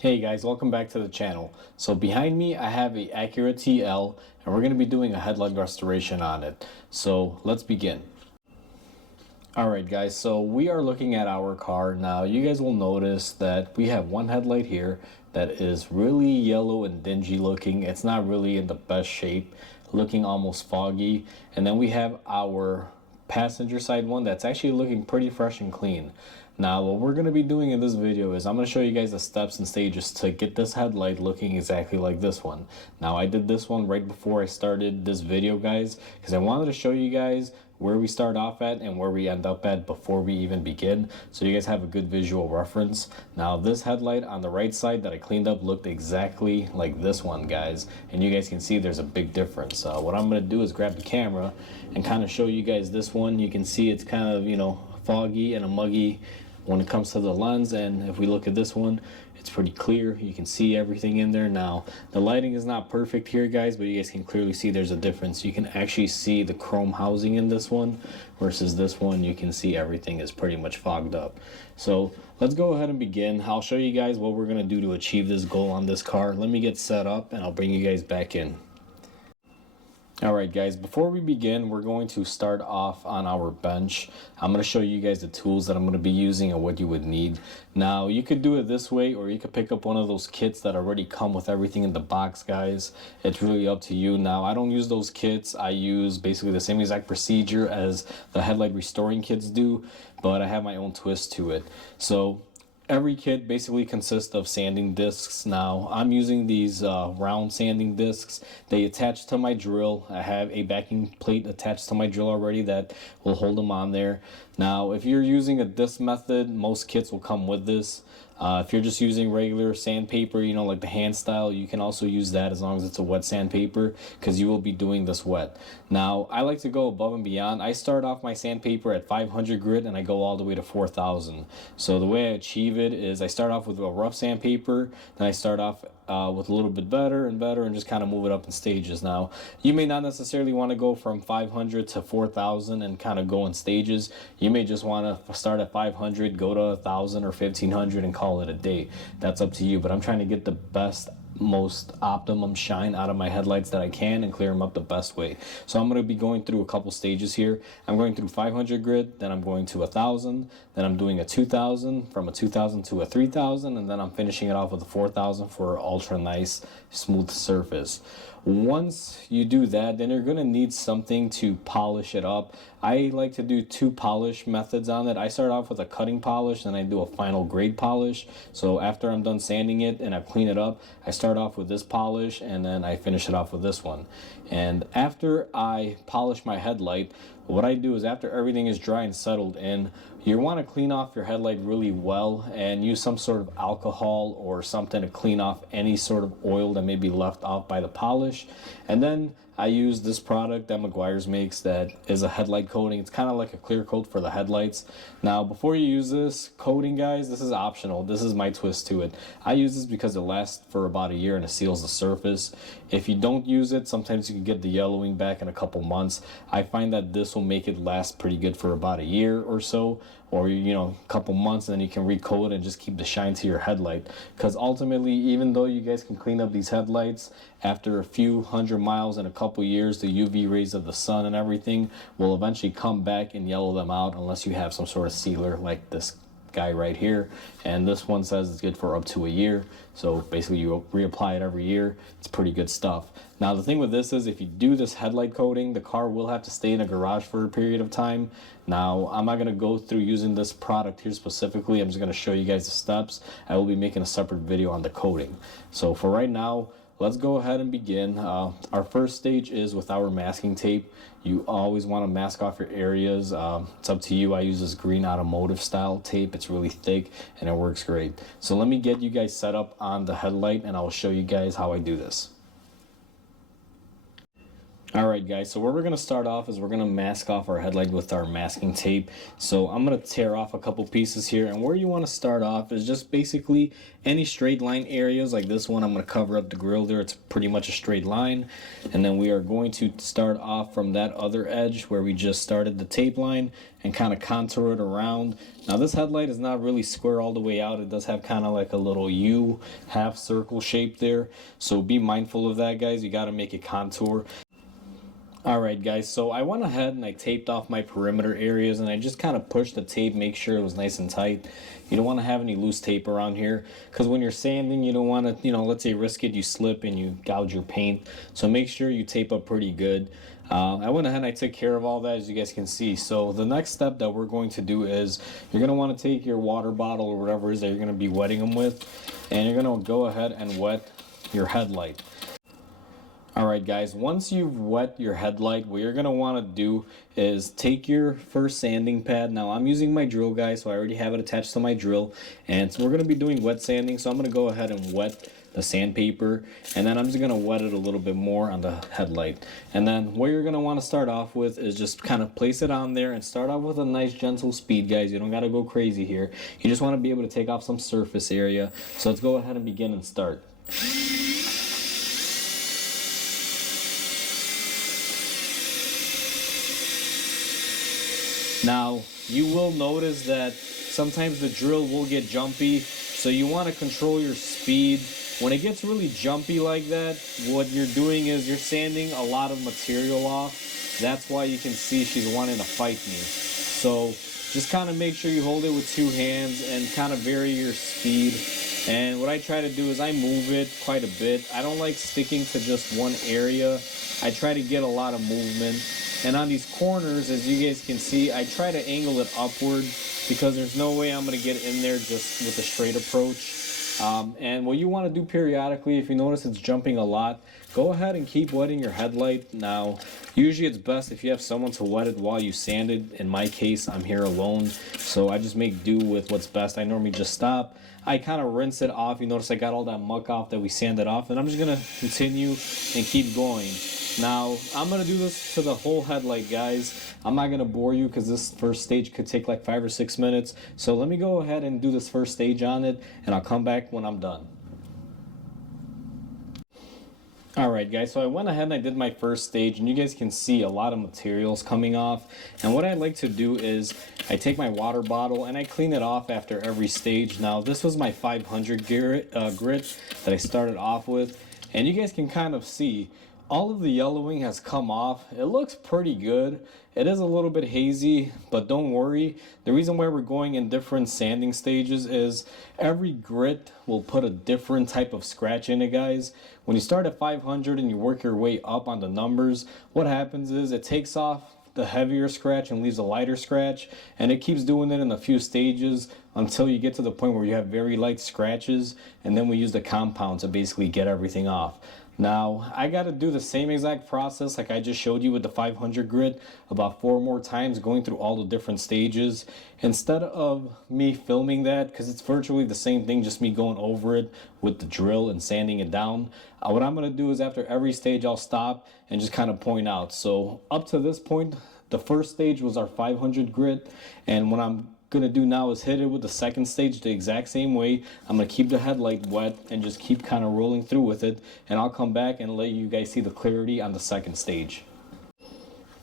Hey guys, welcome back to the channel. So behind me I have a Acura TL and we're going to be doing a headlight restoration on it. So let's begin. Alright guys, so we are looking at our car. Now you guys will notice that we have one headlight here that is really yellow and dingy looking. It's not really in the best shape, looking almost foggy. And then we have our passenger side one that's actually looking pretty fresh and clean. Now what we're going to be doing in this video is I'm going to show you guys the steps and stages to get this headlight looking exactly like this one. Now I did this one right before I started this video, guys, because I wanted to show you guys where we start off at and where we end up at before we even begin, so you guys have a good visual reference. Now this headlight on the right side that I cleaned up looked exactly like this one, guys, and you guys can see there's a big difference. What I'm going to do is grab the camera and kind of show you guys this one. You can see it's kind of, foggy and a muggy when it comes to the lens, and if we look at this one, it's pretty clear. You can see everything in there. Now the lighting is not perfect here, guys, but you guys can clearly see there's a difference. You can actually see the chrome housing in this one versus this one. You can see everything is pretty much fogged up. So let's go ahead and begin. I'll show you guys what we're going to do to achieve this goal on this car. Let me get set up and I'll bring you guys back in. Alright guys, before we begin, we're going to start off on our bench. I'm going to show you guys the tools that I'm going to be using and what you would need. Now, you could do it this way, or you could pick up one of those kits that already come with everything in the box, guys. It's really up to you. Now, I don't use those kits. I use basically the same exact procedure as the headlight restoring kits do, but I have my own twist to it. So every kit basically consists of sanding discs. Now I'm using these round sanding discs. They attach to my drill. I have a backing plate attached to my drill already that will hold them on there. Now if you're using a disc method, most kits will come with this. If you're just using regular sandpaper, like the hand style, you can also use that as long as it's a wet sandpaper, because you will be doing this wet. Now, I like to go above and beyond. I start off my sandpaper at 500 grit and I go all the way to 4,000. So the way I achieve it is I start off with a rough sandpaper, then I start off with a little bit better and just kind of move it up in stages. Now, you may not necessarily want to go from 500 to 4,000 and kind of go in stages. You may just want to start at 500, go to 1,000 or 1,500 and call it a day. That's up to you, but I'm trying to get the best, most optimum shine out of my headlights that I can and clear them up the best way. So I'm going to be going through a couple stages here. I'm going through 500 grit, then I'm going to 1,000, then I'm doing a 2,000, from a 2,000 to a 3,000, and then I'm finishing it off with a 4,000 for ultra nice smooth surface. Once you do that, then you're going to need something to polish it up. I like to do two polish methods on it. I start off with a cutting polish, then I do a final grade polish. So after I'm done sanding it and I've cleaned it up, I start off with this polish and then I finish it off with this one. And after I polish my headlight, what I do is after everything is dry and settled in, you want to clean off your headlight really well and use some sort of alcohol or something to clean off any sort of oil that may be left off by the polish. And then I use this product that Meguiar's makes that is a headlight coating. It's kind of like a clear coat for the headlights. Now, before you use this coating, guys, this is optional. This is my twist to it. I use this because it lasts for about a year and it seals the surface. If you don't use it, sometimes you can get the yellowing back in a couple months. I find that this will make it last pretty good for about a year or so, or a couple months, and then you can recoat and just keep the shine to your headlight. Because ultimately, even though you guys can clean up these headlights, after a few hundred miles and a couple years, the UV rays of the sun and everything will eventually come back and yellow them out, unless you have some sort of sealer like this guy right here. And this one says it's good for up to a year, so basically you reapply it every year. It's pretty good stuff. Now the thing with this is, if you do this headlight coating, the car will have to stay in a garage for a period of time. Now I'm not going to go through using this product here specifically. I'm just going to show you guys the steps. I will be making a separate video on the coating. So for right now, let's go ahead and begin. Our first stage is with our masking tape. You always want to mask off your areas. It's up to you. I use this green automotive style tape. It's really thick and it works great. So let me get you guys set up on the headlight and I will show you guys how I do this. Alright guys, so where we're going to start off is we're going to mask off our headlight with our masking tape. So I'm going to tear off a couple pieces here, and where you want to start off is just basically any straight line areas like this one. I'm going to cover up the grill there. It's pretty much a straight line. And then we are going to start off from that other edge where we just started the tape line and kind of contour it around. Now this headlight is not really square all the way out. It does have kind of like a little U half circle shape there. So be mindful of that, guys. You got to make it contour. Alright guys, so I went ahead and I taped off my perimeter areas, and I just kind of pushed the tape, make sure it was nice and tight. You don't want to have any loose tape around here, because when you're sanding, you don't want to, let's say risk it, you slip and you gouge your paint. So make sure you tape up pretty good. I went ahead and I took care of all that, as you guys can see. So the next step that we're going to do is you're going to want to take your water bottle or whatever it is that you're going to be wetting them with, and you're going to go ahead and wet your headlight. Alright guys, once you've wet your headlight, what you're going to want to do is take your first sanding pad. Now I'm using my drill, guys, so I already have it attached to my drill. And so we're going to be doing wet sanding, so I'm going to go ahead and wet the sandpaper, and then I'm just going to wet it a little bit more on the headlight. And then what you're going to want to start off with is just kind of place it on there and start off with a nice gentle speed, guys. You don't got to go crazy here. You just want to be able to take off some surface area. So let's go ahead and begin and start. Now, you will notice that sometimes the drill will get jumpy, so you want to control your speed. When it gets really jumpy like that, what you're doing is you're sanding a lot of material off. That's why you can see she's wanting to fight me. So just kind of make sure you hold it with two hands and kind of vary your speed. And what I try to do is I move it quite a bit. I don't like sticking to just one area. I try to get a lot of movement. And on these corners, as you guys can see, I try to angle it upward because there's no way I'm going to get in there just with a straight approach. And what you want to do periodically, if you notice it's jumping a lot, go ahead and keep wetting your headlight. Now, usually it's best if you have someone to wet it while you sand it. In my case, I'm here alone, so I just make do with what's best. I normally just stop. I kind of rinse it off. You notice I got all that muck off that we sanded off, and I'm just going to continue and keep going. Now, I'm going to do this to the whole headlight, guys. I'm not going to bore you because this first stage could take like 5 or 6 minutes. So let me go ahead and do this first stage on it, and I'll come back when I'm done. Alright guys, so I went ahead and I did my first stage, and you guys can see a lot of materials coming off. And what I like to do is I take my water bottle and I clean it off after every stage. Now this was my 500 grit that I started off with, and you guys can kind of see all of the yellowing has come off. It looks pretty good. It is a little bit hazy, but don't worry. The reason why we're going in different sanding stages is every grit will put a different type of scratch in it, guys. When you start at 500 and you work your way up on the numbers, what happens is it takes off the heavier scratch and leaves a lighter scratch, and it keeps doing it in a few stages until you get to the point where you have very light scratches, and then we use the compound to basically get everything off. Now, I got to do the same exact process like I just showed you with the 500 grit about 4 more times, going through all the different stages. Instead of me filming that, because it's virtually the same thing, just me going over it with the drill and sanding it down, what I'm going to do is after every stage I'll stop and just kind of point out. So up to this point, the first stage was our 500 grit, and what I'm going to do now is hit it with the second stage the exact same way. I'm going to keep the headlight wet and just keep kind of rolling through with it, and I'll come back and let you guys see the clarity on the second stage.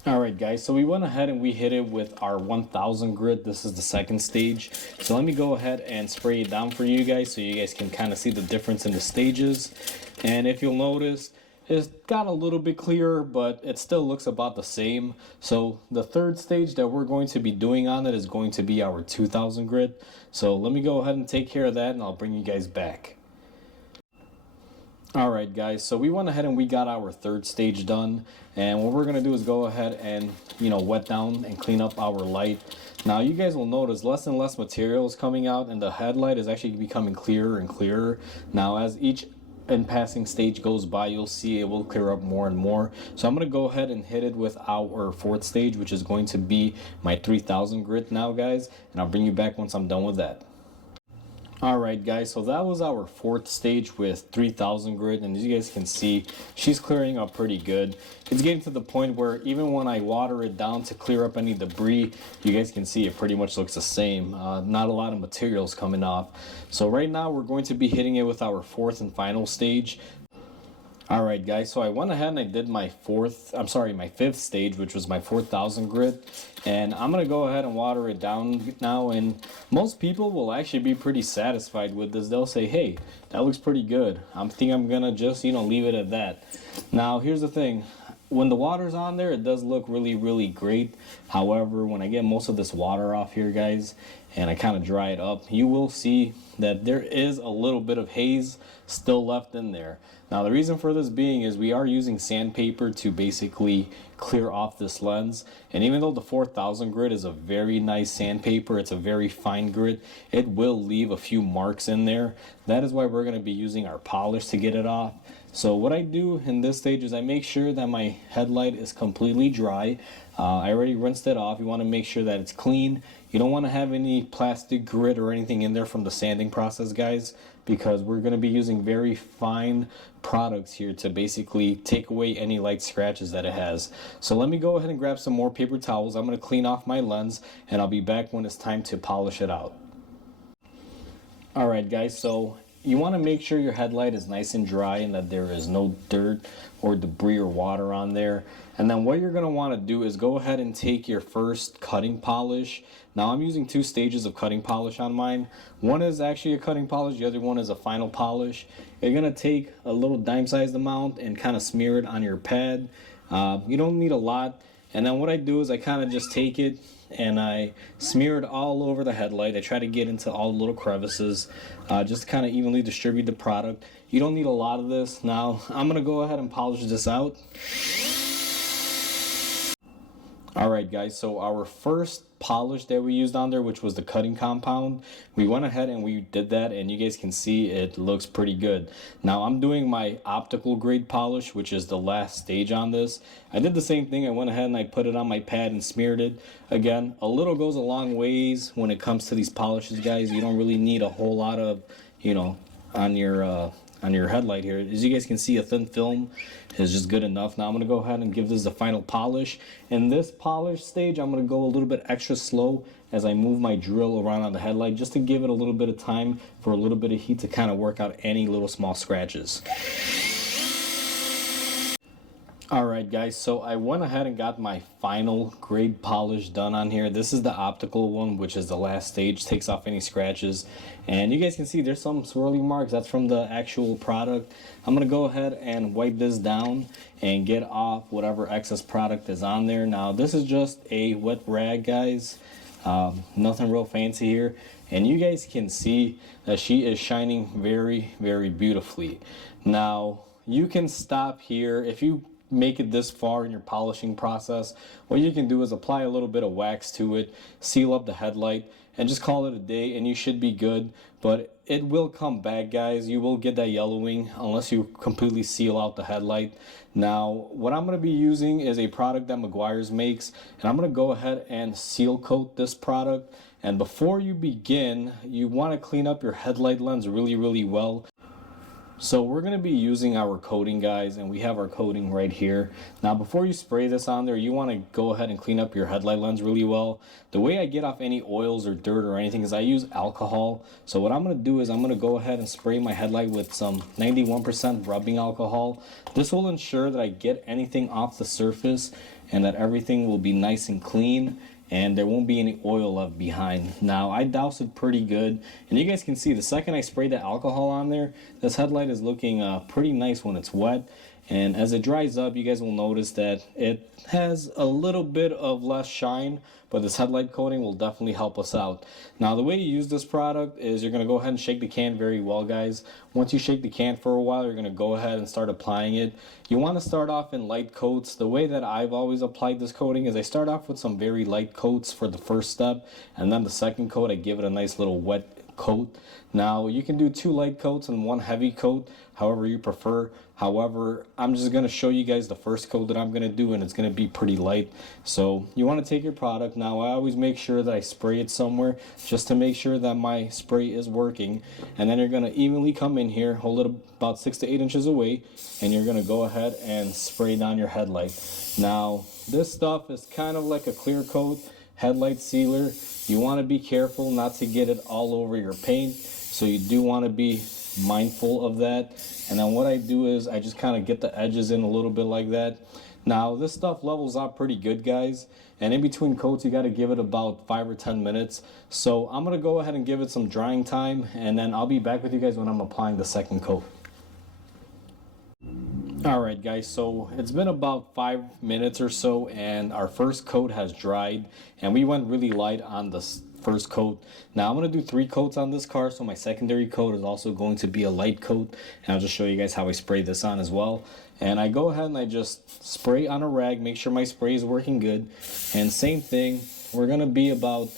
Alright guys, so we went ahead and we hit it with our 1000 grit. This is the second stage. So let me go ahead and spray it down for you guys so you guys can kind of see the difference in the stages. And if you'll notice, it's got a little bit clearer, but it still looks about the same. So the third stage that we're going to be doing on it is going to be our 2000 grit. So let me go ahead and take care of that, and I'll bring you guys back. Alright guys, so we went ahead and we got our third stage done, and what we're going to do is go ahead and wet down and clean up our light. Now you guys will notice less and less material is coming out, and the headlight is actually becoming clearer and clearer. Now as each passing stage goes by, you'll see it will clear up more and more. So I'm going to go ahead and hit it with our fourth stage, which is going to be my 3000 grit now, guys, and I'll bring you back once I'm done with that. Alright guys, so that was our fourth stage with 3000 grit, and as you guys can see, she's clearing up pretty good. It's getting to the point where even when I water it down to clear up any debris, you guys can see it pretty much looks the same. Not a lot of materials coming off. So right now we're going to be hitting it with our fourth and final stage. Alright guys, so I went ahead and I did my fifth stage, which was my 4000 grit, and I'm going to go ahead and water it down now, and most people will actually be pretty satisfied with this. They'll say, hey, that looks pretty good. I'm going to just, leave it at that. Now, here's the thing. When the water's on there, it does look really, really great. However, when I get most of this water off here, guys, and I kind of dry it up, you will see that there is a little bit of haze still left in there. Now, the reason for this being is we are using sandpaper to basically clear off this lens. And even though the 4000 grit is a very nice sandpaper, it's a very fine grit, it will leave a few marks in there. That is why we're going to be using our polish to get it off. So what I do in this stage is I make sure that my headlight is completely dry. I already rinsed it off. You want to make sure that it's clean. You don't want to have any plastic grit or anything in there from the sanding process, guys, because we're going to be using very fine products here to basically take away any light scratches that it has. So let me go ahead and grab some more paper towels. I'm going to clean off my lens, and I'll be back when it's time to polish it out. Alright guys, so you want to make sure your headlight is nice and dry and that there is no dirt or debris or water on there. And then what you're going to want to do is go ahead and take your first cutting polish. Now I'm using two stages of cutting polish on mine. One is actually a cutting polish, the other one is a final polish. You're going to take a little dime-sized amount and kind of smear it on your pad. You don't need a lot. And then what I do is I kind of just take it and I smear it all over the headlight. I try to get into all the little crevices, just kind of evenly distribute the product. You don't need a lot of this. Now I'm going to go ahead and polish this out. Alright guys, so our first polish that we used on there, which was the cutting compound, we went ahead and we did that, and you guys can see it looks pretty good. Now I'm doing my optical grade polish, which is the last stage on this. I did the same thing. I went ahead and I put it on my pad and smeared it. Again, a little goes a long ways when it comes to these polishes, guys. You don't really need a whole lot of, on your headlight here. As you guys can see, a thin film is just good enough. Now I'm going to go ahead and give this the final polish. In this polish stage, I'm going to go a little bit extra slow as I move my drill around on the headlight, just to give it a little bit of time for a little bit of heat to kind of work out any little small scratches. Alright guys, so I went ahead and got my final grade polish done on here. This is the optical one, which is the last stage, takes off any scratches. And you guys can see there's some swirly marks. That's from the actual product. I'm going to go ahead and wipe this down and get off whatever excess product is on there. Now this is just a wet rag, guys. Nothing real fancy here. And you guys can see that she is shining very, very beautifully. Now you can stop here. If you make it this far in your polishing process, what you can do is apply a little bit of wax to it, seal up the headlight, and just call it a day, and you should be good. But it will come back, guys. You will get that yellowing unless you completely seal out the headlight. Now what I'm going to be using is a product that Meguiar's makes, and I'm going to go ahead and seal coat this product. And before you begin, you want to clean up your headlight lens really, really well. So we're going to be using our coating, guys, and we have our coating right here. Now before you spray this on there, you want to go ahead and clean up your headlight lens really well. The way I get off any oils or dirt or anything is I use alcohol. So what I'm going to do is I'm going to go ahead and spray my headlight with some 91% rubbing alcohol. This will ensure that I get anything off the surface and that everything will be nice and clean, and there won't be any oil left behind. Now I doused it pretty good, and you guys can see the second I spray the alcohol on there, this headlight is looking pretty nice when it's wet. And as it dries up, you guys will notice that it has a little bit of less shine, but this headlight coating will definitely help us out. Now the way to use this product is you're going to go ahead and shake the can very well, guys. Once you shake the can for a while, you're going to go ahead and start applying it. You want to start off in light coats. The way that I've always applied this coating is I start off with some very light coats for the first step, and then the second coat I give it a nice little wet coat. Now you can do 2 light coats and 1 heavy coat, however you prefer. However, I'm just going to show you guys the first coat that I'm going to do, and it's going to be pretty light. So you want to take your product. Now I always make sure that I spray it somewhere just to make sure that my spray is working, and then you're going to evenly come in here, hold it about 6 to 8 inches away, and you're going to go ahead and spray down your headlight. Now this stuff is kind of like a clear coat headlight sealer. You want to be careful not to get it all over your paint, so you do want to be mindful of that. And then what I do is I just kind of get the edges in a little bit like that. Now this stuff levels out pretty good, guys, and in between coats you got to give it about 5 or 10 minutes. So I'm gonna go ahead and give it some drying time, and then I'll be back with you guys when I'm applying the second coat. Alright guys, so it's been about 5 minutes or so, and our first coat has dried, and we went really light on the first coat. Now I'm going to do 3 coats on this car, so my secondary coat is also going to be a light coat, and I'll just show you guys how I spray this on as well. And I go ahead and I just spray on a rag, make sure my spray is working good, and same thing, we're going to be about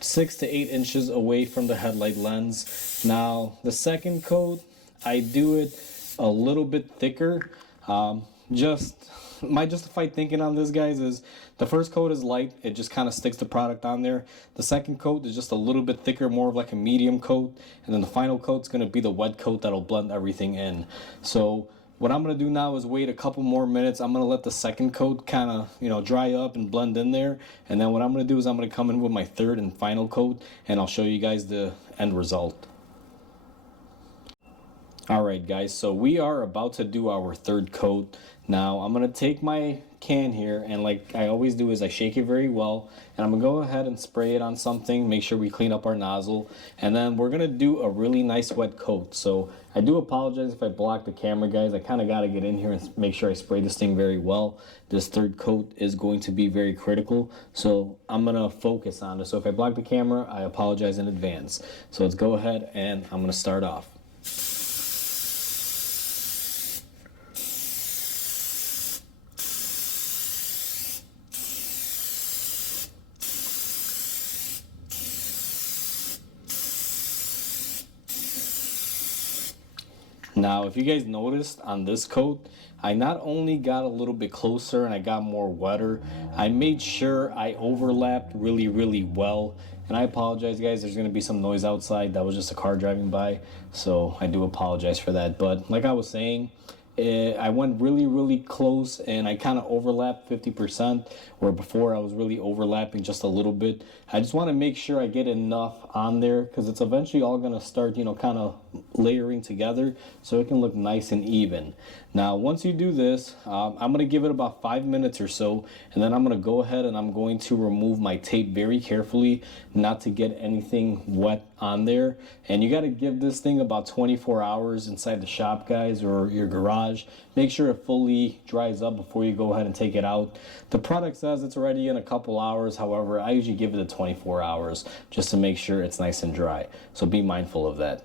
6 to 8 inches away from the headlight lens. Now the second coat, I do it a little bit thicker. My justified thinking on this, guys, is the first coat is light, it just kind of sticks the product on there. The second coat is just a little bit thicker, more of like a medium coat, and then the final coat's going to be the wet coat that'll blend everything in. So what I'm going to do now is wait a couple more minutes. I'm going to let the second coat kind of, dry up and blend in there, and then what I'm going to do is I'm going to come in with my third and final coat, and I'll show you guys the end result. Alright guys, so we are about to do our third coat. Now I'm going to take my can here, and like I always do is I shake it very well, and I'm going to go ahead and spray it on something, make sure we clean up our nozzle, and then we're going to do a really nice wet coat. So I do apologize if I block the camera, guys. I kind of got to get in here and make sure I spray this thing very well. This third coat is going to be very critical, so I'm going to focus on it. So if I block the camera, I apologize in advance. So let's go ahead and I'm going to start off. Now, if you guys noticed on this coat, I not only got a little bit closer and I got more wetter, I made sure I overlapped really, really well. And I apologize, guys, there's going to be some noise outside. That was just a car driving by, so I do apologize for that. But like I was saying, I went really, really close, and I kind of overlapped 50%, where before I was really overlapping just a little bit. I just want to make sure I get enough on there, because it's eventually all going to start, kind of layering together so it can look nice and even. Now, once you do this, I'm going to give it about 5 minutes or so, and then I'm going to go ahead and I'm going to remove my tape very carefully, not to get anything wet on there. And you got to give this thing about 24 hours inside the shop, guys, or your garage. Make sure it fully dries up before you go ahead and take it out. The product says it's ready in a couple hours. However, I usually give it 24 hours just to make sure it's nice and dry. So be mindful of that.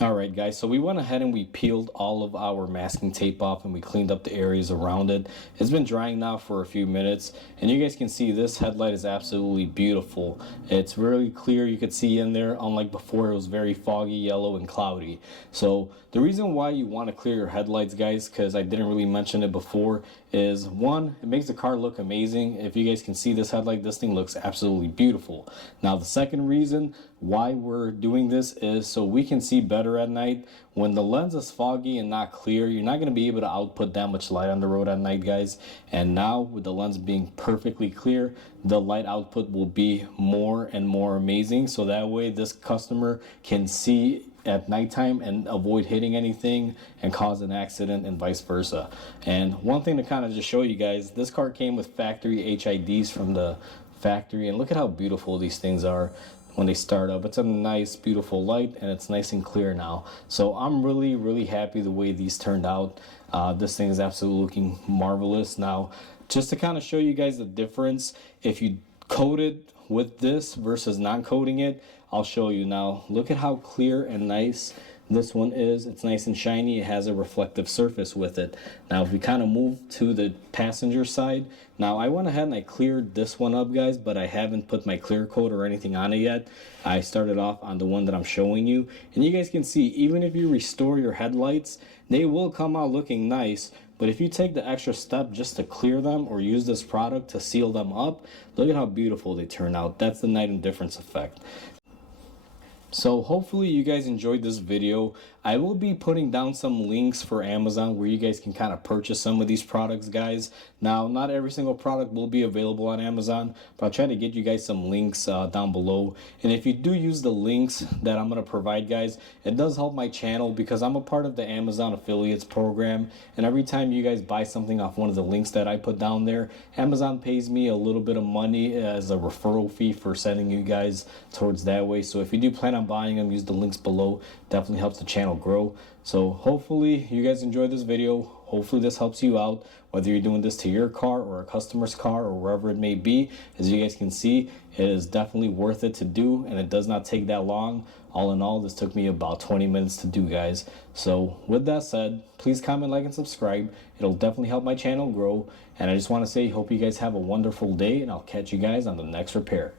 Alright guys, so we went ahead and we peeled all of our masking tape off, and we cleaned up the areas around it. It's been drying now for a few minutes, and you guys can see this headlight is absolutely beautiful. It's really clear, you could see in there, unlike before it was very foggy, yellow, and cloudy. So the reason why you want to clear your headlights, guys, because I didn't really mention it before, is one, it makes the car look amazing. If you guys can see this headlight, this thing looks absolutely beautiful. Now the second reason why we're doing this is so we can see better at night. When the lens is foggy and not clear, you're not going to be able to output that much light on the road at night, guys. And now with the lens being perfectly clear, the light output will be more and more amazing, so that way this customer can see at nighttime and avoid hitting anything and cause an accident, and vice versa. And one thing to kind of just show you guys, this car came with factory HIDs from the factory, and look at how beautiful these things are when they start up. It's a nice, beautiful light, and it's nice and clear now. So I'm really, really happy the way these turned out. This thing is absolutely looking marvelous. Now, just to kind of show you guys the difference, if you coat it with this versus not coating it, I'll show you now. Look at how clear and nice This one is, it's nice and shiny. It has a reflective surface with it. Now if we kind of move to the passenger side, now I went ahead and I cleared this one up, guys, but I haven't put my clear coat or anything on it yet. I started off on the one that I'm showing you, and you guys can see even if you restore your headlights, they will come out looking nice. But if you take the extra step just to clear them or use this product to seal them up, look at how beautiful they turn out. That's the night and difference effect. So hopefully you guys enjoyed this video. I will be putting down some links for Amazon where you guys can kind of purchase some of these products, guys. Now, not every single product will be available on Amazon, but I'll try to get you guys some links down below. And if you do use the links that I'm going to provide, guys, it does help my channel because I'm a part of the Amazon affiliates program. And every time you guys buy something off one of the links that I put down there, Amazon pays me a little bit of money as a referral fee for sending you guys towards that way. So if you do plan on buying them, use the links below. Definitely helps the channel grow. So hopefully you guys enjoyed this video. Hopefully this helps you out, whether you're doing this to your car or a customer's car or wherever it may be. As you guys can see, it is definitely worth it to do, and it does not take that long. All in all, this took me about 20 minutes to do, guys. So with that said, please comment, like, and subscribe. It'll definitely help my channel grow. And I just want to say, hope you guys have a wonderful day, and I'll catch you guys on the next repair.